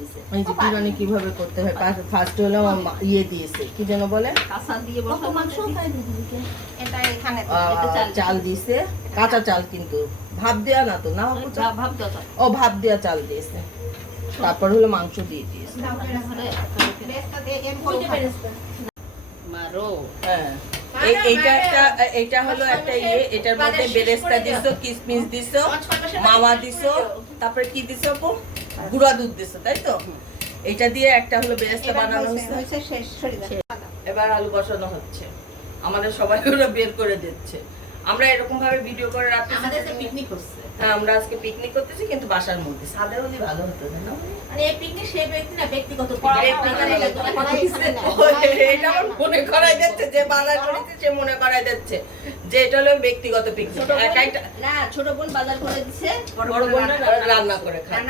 এই যে বিরিয়ানি কীভাবে করতে হয়? ফার্স্ট হলো ইয়ে দিয়েছে কি যেন বলে? কাঁচা দিয়ে কত বসাবো মাংস খাই দিদি এটা চাল দিয়েছে। কাঁচা চাল কিন্তু। ভাব দেওয়া না তো না আপু চাল? ভাব ভাব দাও ও ভাব দেওয়া চাল দিয়েছে। তারপর হলো মাংস দিয়ে দিয়েছে। হ্যাঁ। এইটা একটা এইটা হলো একটা ইয়ে এটার মধ্যে বেরেস্তা দিছো কিসমিস দিছো মাওয়া দিছো তারপরে কি দিছো আপু? গুঁড়া দুধ দিছো তাই তো? এইটা দিয়ে একটা হলো বেরেস্তা বানানো হয়েছে এবার আলু বসানো হচ্ছে। আমাদের সবাই ওরা বের করে দিচ্ছে। আমরা এরকম ভাবে ভিডিও করে রাখতে আমাদের তো পিকনিক হচ্ছে। হ্যাঁ আমরা আজকে পিকনিক করতেছি কিন্তু বাসার মধ্যে। সাদে হলে ভালো হতো না? মানে এই পিকনিক সেই ব্যক্তি না ব্যক্তিগত এটা আমার মনে করাই দিচ্ছে যে বাজার করেছে সে মনে করাই দিচ্ছে। যে এটা হলো ব্যক্তিগত পিকনিক না ছোট বোন বাজার করে দিছে বড় বোনরা রান্না করে খায়।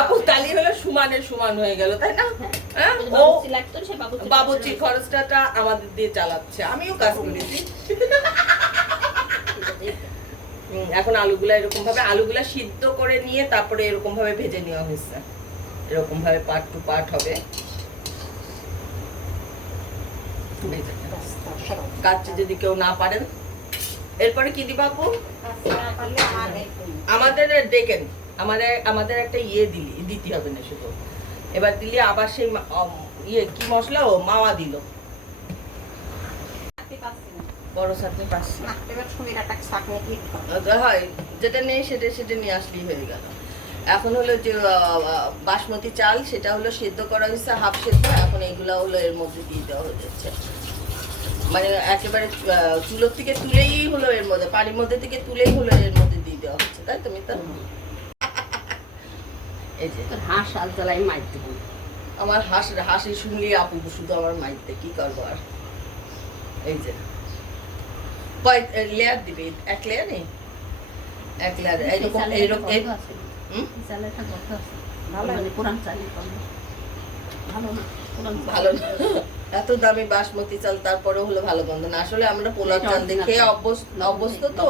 আপু তালি হলো সমানের সমান হয়ে গেল তাই না? হ্যাঁ। ও বাবুচি খরচটা আমাদের দিয়ে চালাচ্ছে আমিও কাজ করেছি। এখন আলুগুলা এরকম ভাবে আলুগুলা সিদ্ধ করে নিয়ে তারপরে এরকম ভাবে ভেজে নেওয়া হয়েছে। এরকম ভাবে পার্ট টু পার্ট হবে কাটতে যদি কেউ না পারেন এরপরে কি দিবা আপু? আমাদের ডেকেন আমাদের আমাদের একটা ইয়ে দিলি, দিতে হবে না শুধু। এবার দিলি আবার সেই ইয়ে কি মশলা ও? মাওয়া দিল। বড় হয়, যেটা নেই সেটা সেটা নিয়ে আসলেই হয়ে গেল। এখন হলো যে বাসমতি চাল, সেটা হলো সেদ্ধ করা হয়েছে, হাফ সেদ্ধ, এখন এগুলা হলো এর মধ্যে দিয়ে দেওয়া হয়ে যাচ্ছে। মানে একেবারে চুলোর থেকে তুলেই হলো এর মধ্যে পানির মধ্যে থেকে তুলেই হলো এর মধ্যে দিয়ে দেওয়া হচ্ছে তাই তো এই যে। হাঁস আমার হাস হাসি শুনলি আপু শুধু আমার মাইতে কি করব আর? এই যে। কয় লেয়ার দিবি? এক লেয়ার এক লেয়ার এইরকম এইরকম ভালো মানে না? ভালো না। এত দামি বাসমতি চাল তারপরে হলো ভালো গন্ধ না। আসলে আমরা পোলাও চাল দেখে অভ্যস্ত তো।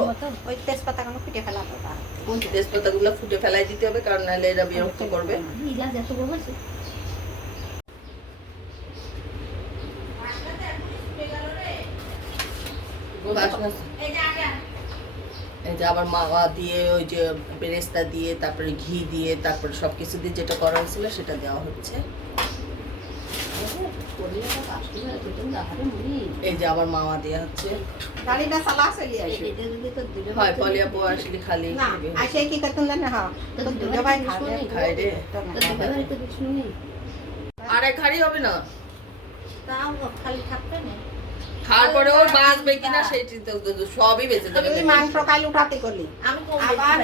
ওই তেজপাতাগুলো ফুটে ফেলাবো কোনটা তেজপাতা গুলো ফুটে ফেলাই দিতে হবে কারণ নাহলে এরা বিরক্ত করবে। ইলাজ এত বড় হয়েছে। বাসমতি এই যে আবার মাওয়া দিয়ে ওই যে বেরেস্তা দিয়ে তারপরে ঘি দিয়ে তারপরে সবকিছু দিয়ে যেটা করা হয়েছিল সেটা দেওয়া হচ্ছে। এই যে আবার মাওয়া দেওয়া হচ্ছে। গাড়িটা চালা চলি আসে হয় পলিয়া বউ আসলে খালি। না আসে কি করতেন জানে? হ্যাঁ তো দুটো ভাই খাবে খাই রে। আর এক হাড়ি হবে না? তাও খালি থাকবে না। খাওয়ার ওর বাঁচবে কিনা সেই চিন্তা সবই বেঁচে যাবে মাংস কাল উঠাতে করলি। আমি আবার-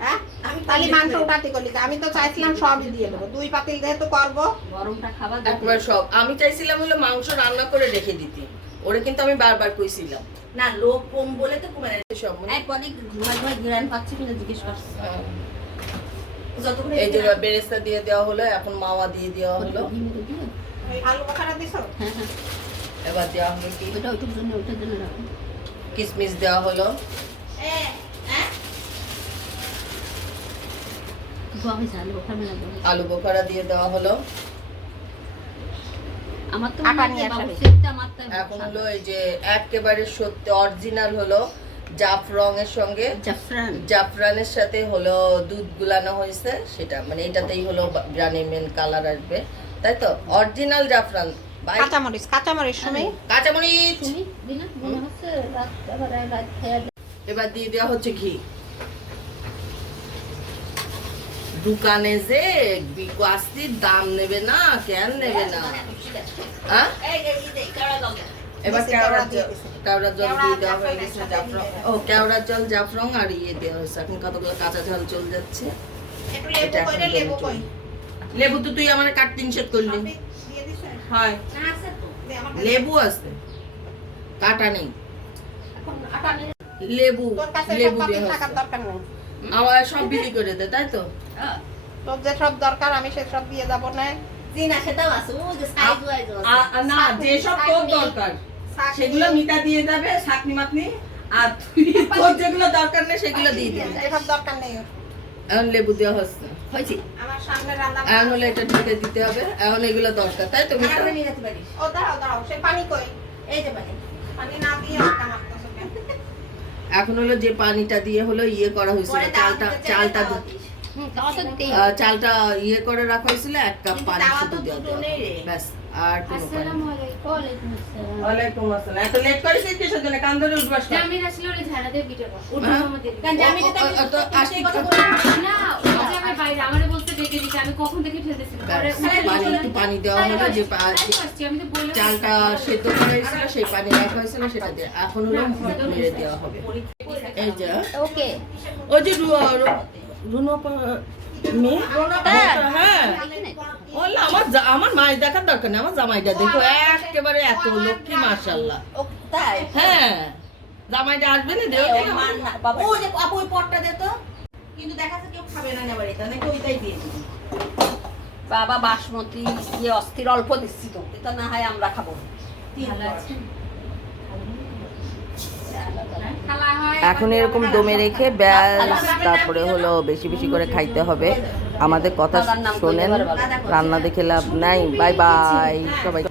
হ্যাঁ? আমি তাহলে মাংস উঠাতে করলি আমি তো চাইছিলাম সবই দিয়ে দেবো। দুই পাতিল যেহেতু করব। গরমটা খাবার একবার সব। আমি চাইছিলাম হলো মাংস রান্না করে রেখে দিতে। ওরে কিন্তু আমি বারবার কইছিলাম। না লোক কম বলে তো কমে না। সব মানে- এই ঘুমাই ঘুমাই গিরান পাচ্ছি কিনা জিজ্ঞেস করছি। হ্যাঁ। এই যে বেরেস্তা দিয়ে দেওয়া হলো এখন মাওয়া দিয়ে দেওয়া হলো। আলু বখারা দিছো? হ্যাঁ হ্যাঁ। এবার দেওয়া হলো কি? ওটা ওইটার জন্য ওইটার জন্য কিসমিস দেওয়া হলো এ, হ্যাঁ? হয়েছে আলু বোখারা দিয়ে দেওয়া হলো। আমার তো আটা হয় নিয়ে যে বাবু আসা সেটটা মারতে হবে। এখন হলো এই যে একেবারে সত্যি অরিজিনাল হলো জাফরং এর সঙ্গে। জাফরান। জাফরানের সাথে হলো দুধ গুলানো হয়েছে সেটা মানে এটাতেই হলো মেন কালার আসবে তাই তো? অরিজিনাল জাফরান। কাঁচামরিচ কাঁচামরিচ সময় কাঁচামরিচ। শুনি দিনা হচ্ছে রাত আবার রাত খেয়ে এবার দিয়ে দেওয়া হচ্ছে ঘি। দোকানে যে বিকাশির দাম নেবে না কেন নেবে না? হ্যাঁ। এবার কেওড়ার কেওড়া জল কেওড়ার জল দিয়ে দেওয়া হয়ে গেছে জাফরং। ও কেওড়ার জল জাফরং আর ইয়ে দেওয়া হয়েছে। এখন কতগুলো কাঁচা ঝাল চলে যাচ্ছে? লেবু এখন কইরে লেবু জন্য কই? লেবু তো তুই আমার কাটতে নিষেধ করলি। হয়। লেবু আছে। কাটা নেই। এখন আটা নিয়ে- লেবু লেবু দিয়ে আমার সব বিলি করে দে তাই তো? হ্যাঁ। তোর যে সব দরকার আমি সে সব দিয়ে যাব না। জি না, সেটাও আছে। ও যে size wise আছে। আ- আ- না তোর দরকার সেগুলো মিতা দিয়ে যাবে শাকনি মাকনি আর তুই তোর যেগুলো দরকার নেই সেগুলো দিয়ে দিবি। এসব দরকার নেই এখন লেবু দেওয়া হচ্ছে। হয়েছে? আমার সামনে রান্না এখন হলো এটা ঢেকে দিতে হবে। এখন এগুলো দরকার তাই তো পারিস। ও দাঁড়াও দাঁড়াও সে পানি কই? এই যে পানি। পানি না দিয়ে? এখন হলো যে পানিটা দিয়ে হলো ইয়ে করা হয়েছিল চালটা চালটা চালটা ইয়ে করে রাখা হয়েছিল এক কাপ পানি। ব্যাস আর কোনো। ওয়ালাইকুম আসসালাম। এত লেট করেছিস কিসের জন্য? কান ধরে উঠবাস জামিন আসলে ওরে ঝাড়া দিয়ে পিঠে কর। উঠো। হ্যাঁ? আমাদের কারণ জামিনে তো কথা না, বাইরে আমারে বলতে ডেকে আমি কখন থেকে পানি একটু পানি দেওয়া হলো যে চালটা সেদ্ধ করা হয়েছিল সেই পানি রাখা হয়েছিল সেটা দিয়ে এখন হলো মেরে দেওয়া হবে। এই যে ওকে। ওই যে রুনো হ্যাঁ। আমার আমার মায়ের দেখার দরকার নেই আমার জামাইটা দেখো একেবারে এত লক্ষ্মী হ্যাঁ। জামাইটা আসবে না দেও। আপু ওই পটটা দে তো। কিন্তু দেখা যাচ্ছে কেউ খাবে না নাকি ওইটাই দিয়ে বাবা বাসমতি অস্থির অল্প দিচ্ছি তো। এটা না হয় আমরা খাব। ভালো আছে? খালা হয়, এখন এরকম দমে রেখে ব্যাস, তারপরে হলো বেশি বেশি করে খাইতে হবে। আমাদের কথা শোনেন, রান্না দেখে লাভ নাই, বাই বাই, সবাই।